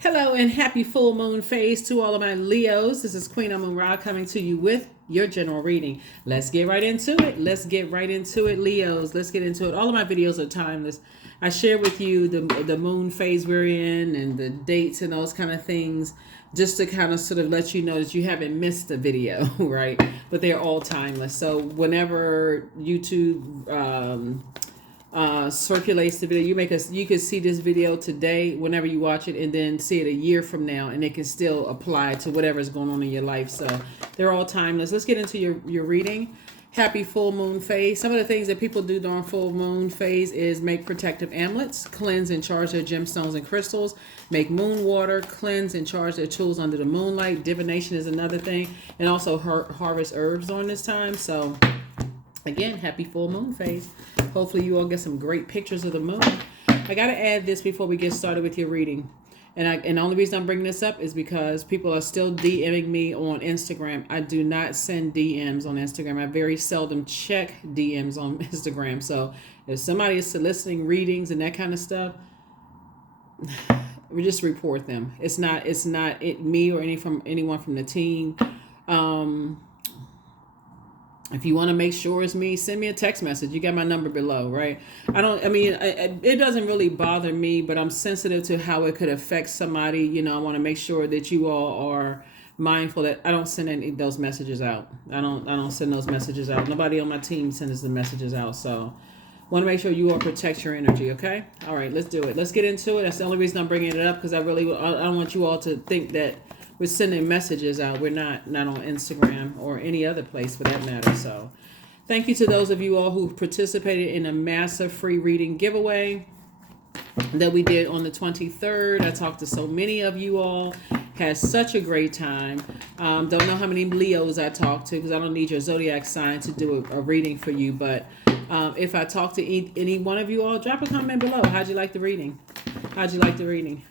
Hello and happy full moon phase to all of my Leos. This is Queen Amun Ra coming to you with your general reading. Let's get right into it. Leos. Let's get into it. All of my videos are timeless. I share with you the moon phase we're in and the dates and those kind of things, just to kind of sort of let you know that you haven't missed a video, right? But they're all timeless. So whenever YouTube circulates the video, you can see this video today whenever you watch it, and then see it a year from now, and it can still apply to whatever's going on in your life. So they're all timeless. Let's get into your reading. Happy full moon phase. Some of the things that people do during full moon phase is make protective amulets, cleanse and charge their gemstones and crystals, make moon water, cleanse and charge their tools under the moonlight. Divination is another thing, and also harvest herbs during this time. So again, happy full moon phase. Hopefully you all get some great pictures of the moon. I got to add this before we get started with your reading. And the only reason I'm bringing this up is because people are still DMing me on Instagram. I do not send DMs on Instagram. I very seldom check DMs on Instagram. So if somebody is soliciting readings and that kind of stuff, we just report them. It's not me or anyone from the team. If you want to make sure it's me, send me a text message. You got my number below, right? It doesn't really bother me, but I'm sensitive to how it could affect somebody. You know, I want to make sure that you all are mindful that I don't send any of those messages out. I don't send those messages out. Nobody on my team sends the messages out. So want to make sure you all protect your energy, okay? All right, let's do it. Let's get into it. That's the only reason I'm bringing it up, because I don't want you all to think that we're sending messages out. We're not on Instagram or any other place for that matter. So thank you to those of you all who participated in a massive free reading giveaway that we did on the 23rd. I talked to so many of you all. Had such a great time. Don't know how many Leos I talked to, because I don't need your Zodiac sign to do a reading for you. But if I talk to any one of you all, drop a comment below. How'd you like the reading?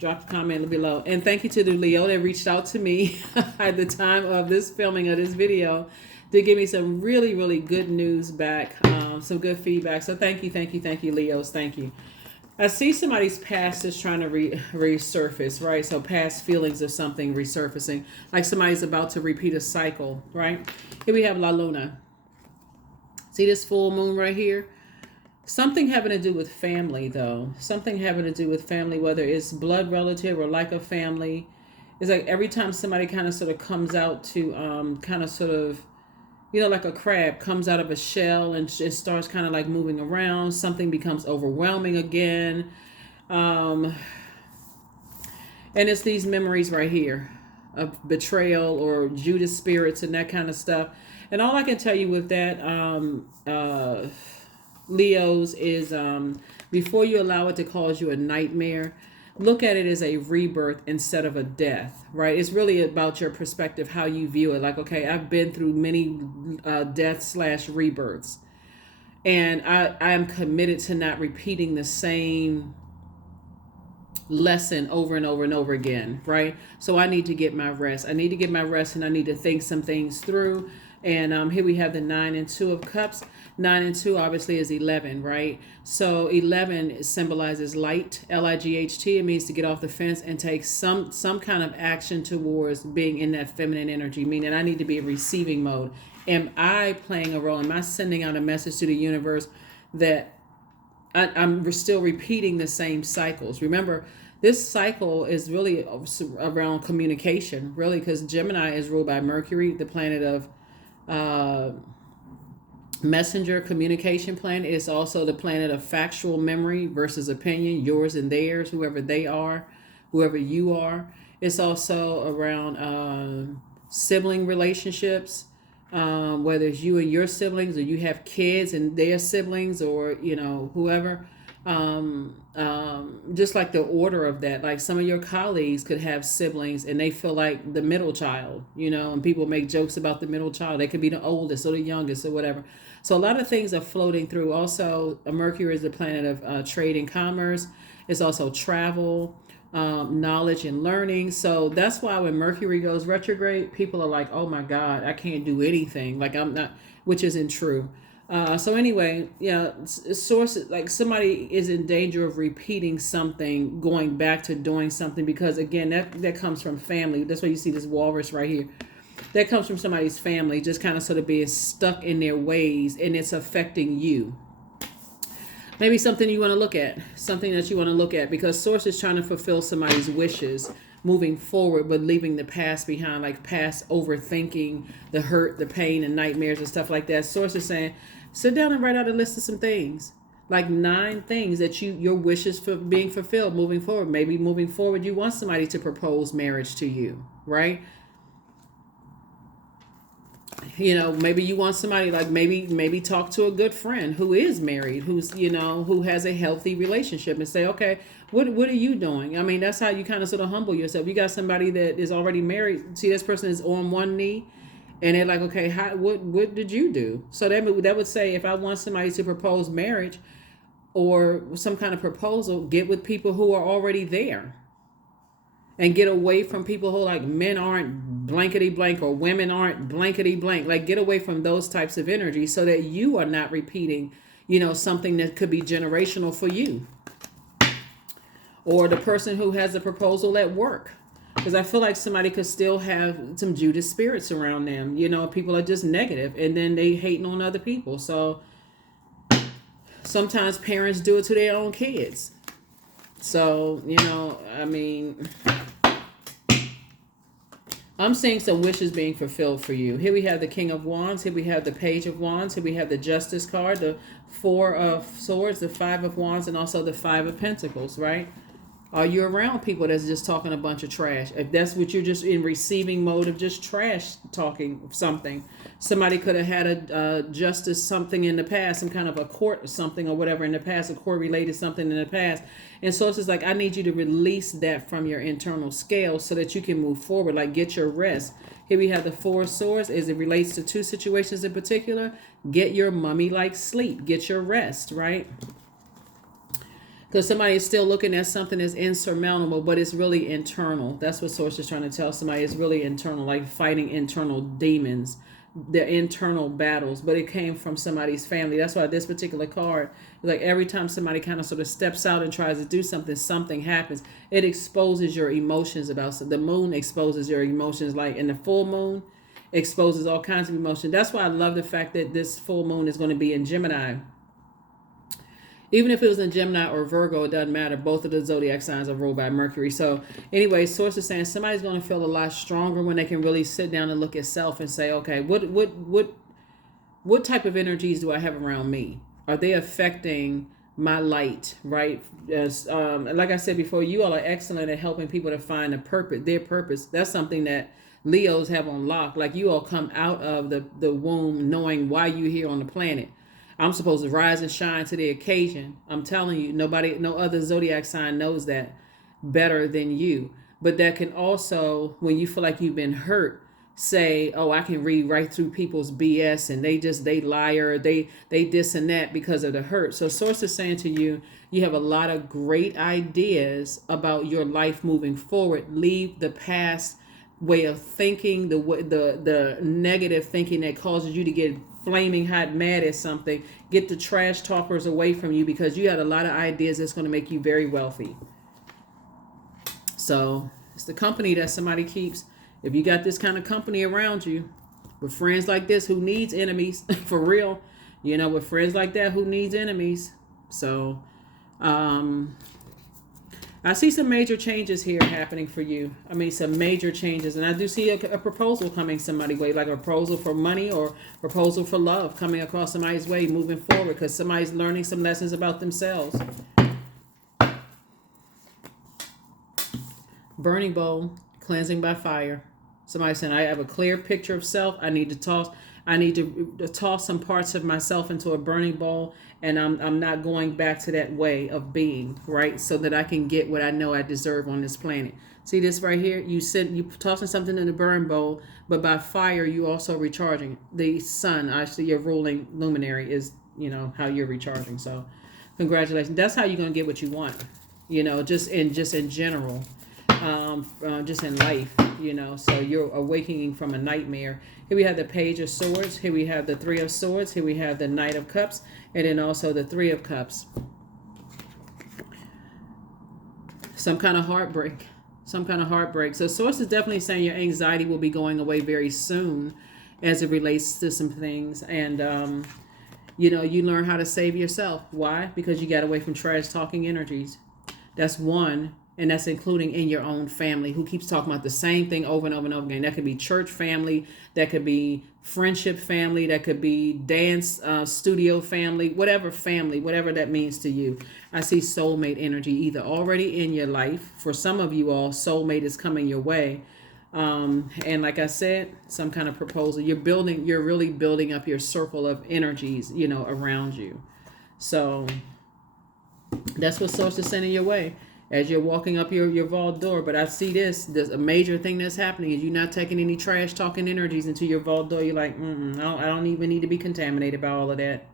Drop a comment below. And thank you to the Leo that reached out to me at the time of this filming of this video to give me some really, really good news back, some good feedback. So thank you, Leos. Thank you. I see somebody's past is trying to resurface, right? So past feelings of something resurfacing, like somebody's about to repeat a cycle, right? Here we have La Luna. See this full moon right here? Something having to do with family, though. Something having to do with family, whether it's blood relative or like a family. It's like every time somebody kind of sort of comes out to kind of sort of, like a crab comes out of a shell and it starts kind of like moving around. Something becomes overwhelming again. And it's these memories right here of betrayal or Judas spirits and that kind of stuff. And all I can tell you with that, Leos, is before you allow it to cause you a nightmare, look at it as a rebirth instead of a death, right? It's really about your perspective, how you view it. Like, okay, I've been through many death/rebirths, and I am committed to not repeating the same lesson over and over and over again, right? So I need to get my rest. And I need to think some things through. And here we have the 9 and 2 of cups. 9 and 2 obviously is 11, right? So 11 symbolizes light, light. It means to get off the fence and take some kind of action towards being in that feminine energy, meaning I need to be in receiving mode. Am I playing a role? Am I sending out a message to the universe that I'm still repeating the same cycles? Remember, this cycle is really around communication, really, because Gemini is ruled by Mercury, the planet of messenger communication planet. It's also the planet of factual memory versus opinion, yours and theirs, whoever you are. It's also around sibling relationships, whether it's you and your siblings, or you have kids and their siblings, or whoever. Just like the order of that, like some of your colleagues could have siblings and they feel like the middle child, and people make jokes about the middle child. They could be the oldest or the youngest or whatever. So a lot of things are floating through. Also, Mercury is the planet of trade and commerce. It's also travel, knowledge and learning. So that's why when Mercury goes retrograde, people are like, oh my God, I can't do anything. Like I'm not, which isn't true. So anyway, yeah, source, like somebody is in danger of repeating something, going back to doing something, because again, that comes from family. That's why you see this walrus right here. That comes from somebody's family, just kind of sort of being stuck in their ways, and it's affecting you. Maybe something you want to look at, something that you want to look at, because source is trying to fulfill somebody's wishes moving forward, but leaving the past behind, like past overthinking, the hurt, the pain, and nightmares and stuff like that. Source is saying, sit down and write out a list of some things, like 9 things that your wishes for being fulfilled moving forward. Maybe moving forward, you want somebody to propose marriage to you, right? Maybe you want somebody, like maybe talk to a good friend who is married, who has a healthy relationship, and say, okay, what are you doing? I mean, that's how you kind of sort of humble yourself. You got somebody that is already married. See, this person is on one knee, and they're like, okay, what did you do? So that would say, if I want somebody to propose marriage or some kind of proposal, get with people who are already there. And get away from people who like, men aren't blankety blank or women aren't blankety blank. Like, get away from those types of energy so that you are not repeating, something that could be generational for you. Or the person who has a proposal at work. Because I feel like somebody could still have some Judas spirits around them. People are just negative, and then they hating on other people. So sometimes parents do it to their own kids. So, I mean, I'm seeing some wishes being fulfilled for you. Here we have the King of Wands. Here we have the Page of Wands. Here we have the Justice card, the 4 of Swords, the 5 of Wands, and also the 5 of Pentacles, right? Are you around people that's just talking a bunch of trash? If that's what you're just in receiving mode of, just trash talking something. Somebody could have had a justice something in the past, some kind of a court or something or whatever in the past, a court related something in the past. And so it's just like, I need you to release that from your internal scale so that you can move forward, like get your rest. Here we have the 4 of Swords as it relates to 2 situations in particular. Get your mummy-like sleep. Get your rest, right? Because somebody is still looking at something as insurmountable, but it's really internal. That's what Source is trying to tell somebody. It's really internal, like fighting internal demons, their internal battles. But it came from somebody's family. That's why this particular card, like every time somebody kind of sort of steps out and tries to do something, something happens. It exposes your emotions about something. The moon exposes your emotions, like in the full moon, exposes all kinds of emotion. That's why I love the fact that this full moon is going to be in Gemini. Even if it was in Gemini or Virgo, it doesn't matter. Both of the zodiac signs are ruled by Mercury. So anyway, Source is saying somebody's going to feel a lot stronger when they can really sit down and look at self and say, okay, what type of energies do I have around me? Are they affecting my light, right? As like I said before, you all are excellent at helping people to find their purpose. That's something that Leos have on lock. Like, you all come out of the womb knowing why you're here on the planet. I'm supposed to rise and shine to the occasion. I'm telling you, no other zodiac sign knows that better than you. But that can also, when you feel like you've been hurt, say, oh, I can read right through people's BS and they liar, they this and that because of the hurt. So Source is saying to you, you have a lot of great ideas about your life moving forward. Leave the past way of thinking, the negative thinking that causes you to get flaming hot mad at something. Get the trash talkers away from you, because you had a lot of ideas that's going to make you very wealthy. So it's the company that somebody keeps. If you got this kind of company around you, with friends like this, who needs enemies? For real, with friends like that, who needs enemies? So I see some major changes here happening for you. I mean, some major changes. And I do see a proposal coming somebody's way, like a proposal for money or proposal for love coming across somebody's way moving forward, because somebody's learning some lessons about themselves. Burning bowl, cleansing by fire. Somebody saying, I have a clear picture of self. I need to toss some parts of myself into a burning bowl, and I'm not going back to that way of being, right? So that I can get what I know I deserve on this planet. See this right here? You tossing something in the burn bowl, but by fire you also recharging. The sun, actually your ruling luminary, is how you're recharging. So congratulations. That's how you're gonna get what you want. Just in general. just in life, so you're awakening from a nightmare. Here we have the Page of Swords. Here we have the Three of Swords. Here we have the Knight of Cups. And then also the Three of Cups. Some kind of heartbreak. Some kind of heartbreak. So Source is definitely saying your anxiety will be going away very soon as it relates to some things. And, you learn how to save yourself. Why? Because you got away from trash talking energies. That's one. And that's including in your own family who keeps talking about the same thing over and over and over again. That could be church family. That could be friendship family. That could be dance studio family. Whatever that means to you. I see soulmate energy either already in your life. For some of you all, soulmate is coming your way. And like I said, some kind of proposal. You're really building up your circle of energies, around you. So that's what Source is sending your way as you're walking up your vault door. But I see there's a major thing that's happening is you're not taking any trash talking energies into your vault door. You're like, I don't even need to be contaminated by all of that.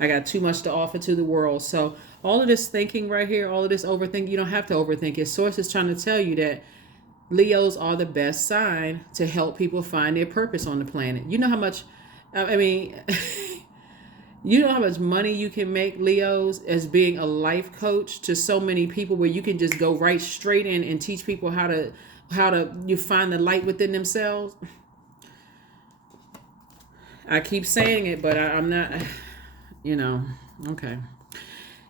I got too much to offer to the world. So all of this thinking right here, all of this overthinking, you don't have to overthink it. Source is trying to tell you that Leos are the best sign to help people find their purpose on the planet. You know how much, you know how much money you can make, Leos, as being a life coach to so many people, where you can just go right straight in and teach people how to you find the light within themselves. I keep saying it, but I'm not, okay.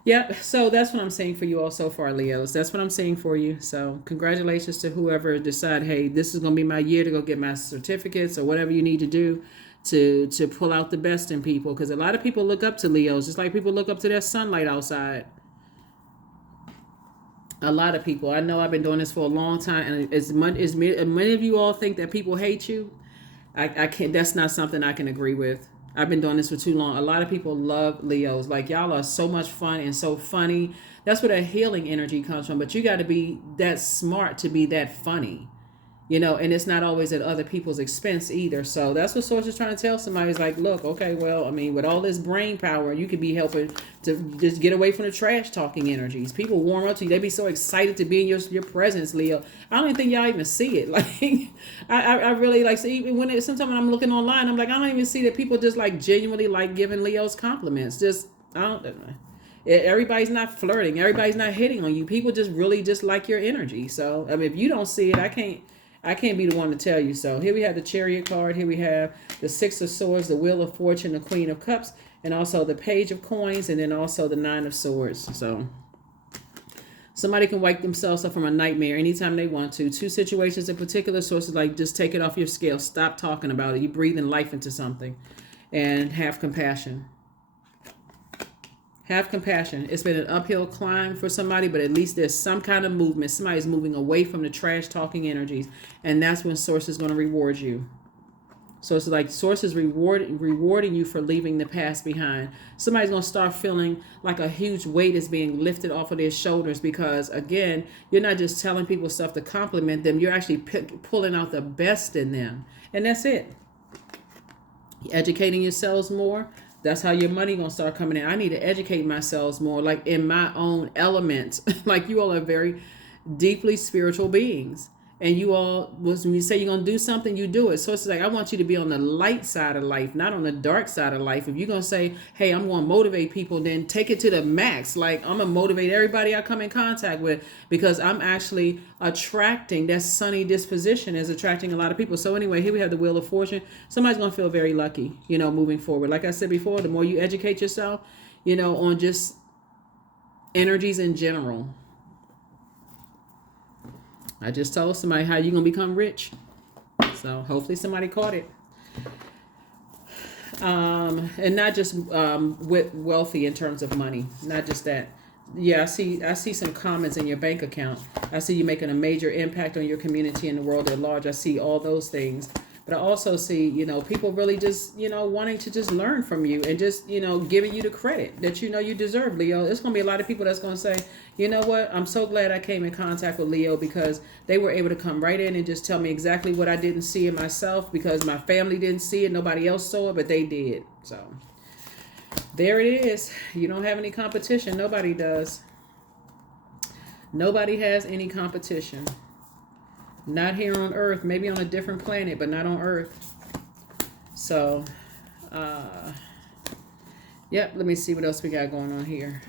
Yep. So that's what I'm saying for you all so far, Leos. That's what I'm saying for you. So congratulations to whoever decide, hey, this is going to be my year to go get my certificates or whatever you need to do to pull out the best in people. Because a lot of people look up to Leos, just like people look up to their sunlight outside. A lot of people. I know I've been doing this for a long time. And as many of you all think that people hate you, I can't. That's not something I can agree with. I've been doing this for too long. A lot of people love Leos. Like, y'all are so much fun and so funny. That's where that healing energy comes from. But you got to be that smart to be that funny. And it's not always at other people's expense either. So that's what Source is trying to tell somebody. Is like, look, okay, well, with all this brain power, you could be helping to just get away from the trash talking energies. People warm up to you. They be so excited to be in your presence, Leo. I don't even think y'all even see it. Like, I really like, see, even when sometimes when I'm looking online, I'm like, I don't even see that people just like genuinely like giving Leos compliments. Just, I don't know. Everybody's not flirting. Everybody's not hitting on you. People just really just like your energy. So, if you don't see it, I can't be the one to tell you. So here we have the Chariot card. Here we have the Six of Swords, the Wheel of Fortune, the Queen of Cups, and also the Page of Coins, and then also the Nine of Swords. So somebody can wake themselves up from a nightmare anytime they want to. Two situations in particular. Sources like, just take it off your scale. Stop talking about it. You're breathing life into something. And have compassion. Have compassion. It's been an uphill climb for somebody, but at least there's some kind of movement. Somebody's moving away from the trash talking energies. And that's when Source is going to reward you. So it's like Source is rewarding you for leaving the past behind. Somebody's going to start feeling like a huge weight is being lifted off of their shoulders, because, again, you're not just telling people stuff to compliment them. You're actually pulling out the best in them. And that's it. Educating yourselves more. That's how your money gonna start coming in. I need to educate myself more, like in my own element. Like, you all are very deeply spiritual beings. And you all, when you say you're going to do something, you do it. So it's like, I want you to be on the light side of life, not on the dark side of life. If you're going to say, hey, I'm going to motivate people, then take it to the max. Like, I'm going to motivate everybody I come in contact with, because I'm actually attracting, that sunny disposition is attracting a lot of people. So anyway, here we have the Wheel of Fortune. Somebody's going to feel very lucky, moving forward. Like I said before, the more you educate yourself, on just energies in general. I just told somebody how you're going to become rich. So hopefully somebody caught it. And not just with wealthy in terms of money. Not just that. Yeah, I see some comments in your bank account. I see you making a major impact on your community and the world at large. I see all those things. But I also see, people really just, wanting to just learn from you and just, giving you the credit that you deserve, Leo. There's going to be a lot of people that's going to say, you know what, I'm so glad I came in contact with Leo, because they were able to come right in and just tell me exactly what I didn't see in myself, because my family didn't see it, nobody else saw it, but they did. So there it is. You don't have any competition. Nobody does. Nobody has any competition. Not here on Earth, maybe on a different planet, but not on Earth. So, yep, let me see what else we got going on here.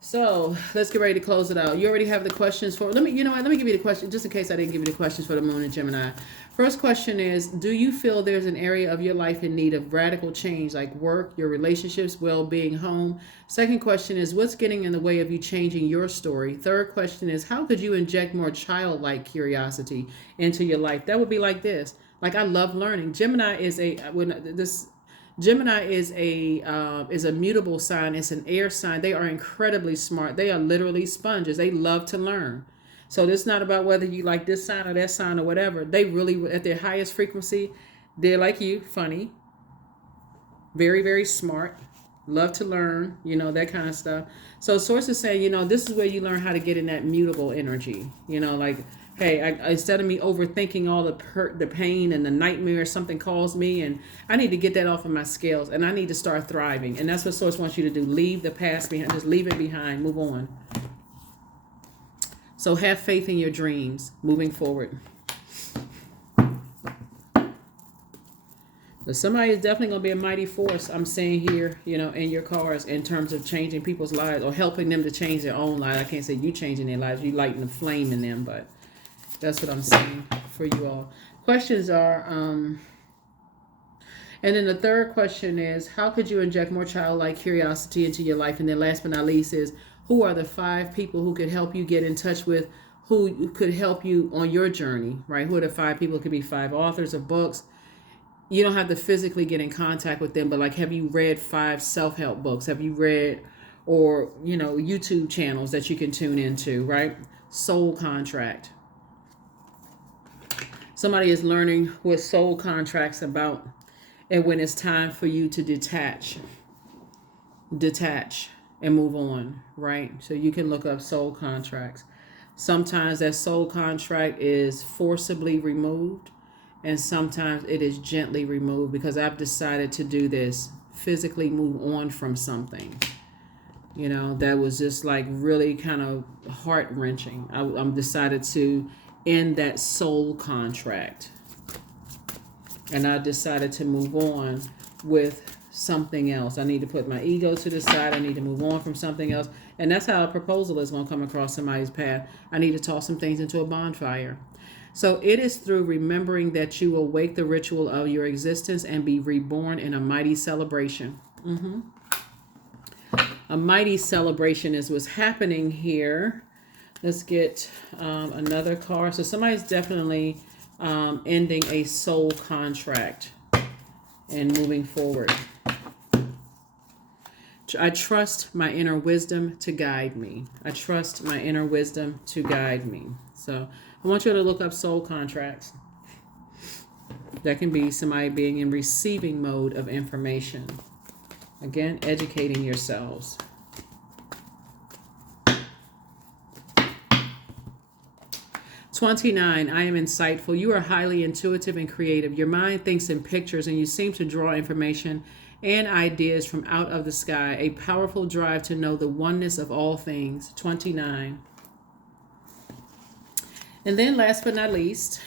So let's get ready to close it out. You already have the questions for, let me give you the question, just in case I didn't give you the questions for the Moon and Gemini. First question is, do you feel there's an area of your life in need of radical change, like work, your relationships, well-being, home? Second question is, what's getting in the way of you changing your story? Third question is, how could you inject more childlike curiosity into your life? That would be like this. Like, I love learning. Gemini is a mutable sign. It's an air sign. They are incredibly smart. They are literally sponges. They love to learn. So it's not about whether you like this sign or that sign or whatever. They really, at their highest frequency, they're like you, funny, very, very smart, love to learn, that kind of stuff. So Source is saying, this is where you learn how to get in that mutable energy, like, hey, instead of me overthinking all the pain and the nightmare something caused me, and I need to get that off of my scales, and I need to start thriving. And that's what Source wants you to do. Leave the past behind. Just leave it behind. Move on. So have faith in your dreams moving forward. So somebody is definitely going to be a mighty force, I'm saying here, in your cards, in terms of changing people's lives or helping them to change their own lives. I can't say you changing their lives. You lighting the flame in them, but that's what I'm saying for you all. Questions are, and then the third question is, how could you inject more childlike curiosity into your life? And then last but not least is, who are the 5 people who could help you get in touch with, who could help you on your journey, right? Who are the 5 people? It could be 5 authors of books. You don't have to physically get in contact with them, but like, have you read 5 self-help books? Have you read, or, YouTube channels that you can tune into, right? Soul contract. Somebody is learning what soul contracts about, and when it's time for you to detach and move on, right? So you can look up soul contracts. Sometimes that soul contract is forcibly removed, and sometimes it is gently removed, because I've decided to do this, physically move on from something, that was just like really kind of heart-wrenching. I'm decided to end that soul contract, and I decided to move on with something else. I need to put my ego to the side. I need to move on from something else. And that's how a proposal is going to come across somebody's path. I need to toss some things into a bonfire. So it is through remembering that you will wake the ritual of your existence and be reborn in a mighty celebration. A mighty celebration is what's happening here. Let's get another card. So somebody's definitely ending a soul contract and moving forward. I trust my inner wisdom to guide me. I trust my inner wisdom to guide me. So I want you to look up soul contracts. That can be somebody being in receiving mode of information. Again, educating yourselves. "29, I am insightful. You are highly intuitive and creative. Your mind thinks in pictures, and you seem to draw information and ideas from out of the sky. A powerful drive to know the oneness of all things." 29. And then last but not least,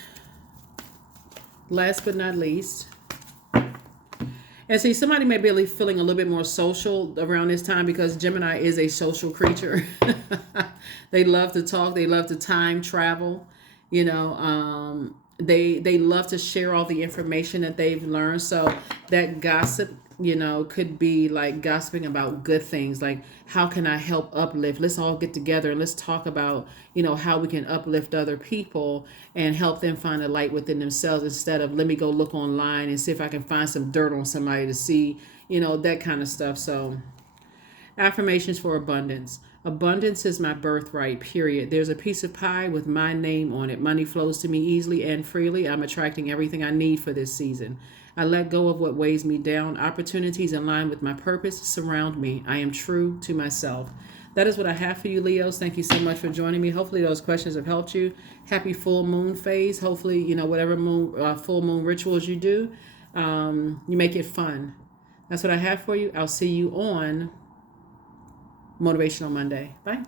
and see, somebody may be feeling a little bit more social around this time, because Gemini is a social creature. They love to talk. They love to time travel. They love to share all the information that they've learned. So that gossip, could be like gossiping about good things. Like, how can I help uplift? Let's all get together and let's talk about, how we can uplift other people and help them find a light within themselves, instead of let me go look online and see if I can find some dirt on somebody to see, that kind of stuff. So affirmations for abundance. Abundance is my birthright, period. There's a piece of pie with my name on it. Money flows to me easily and freely. I'm attracting everything I need for this season. I let go of what weighs me down. Opportunities in line with my purpose surround me. I am true to myself. That is what I have for you, Leos. Thank you so much for joining me. Hopefully those questions have helped you. Happy full moon phase. Hopefully, whatever full moon rituals you do, you make it fun. That's what I have for you. I'll see you on Motivational Monday. Bye.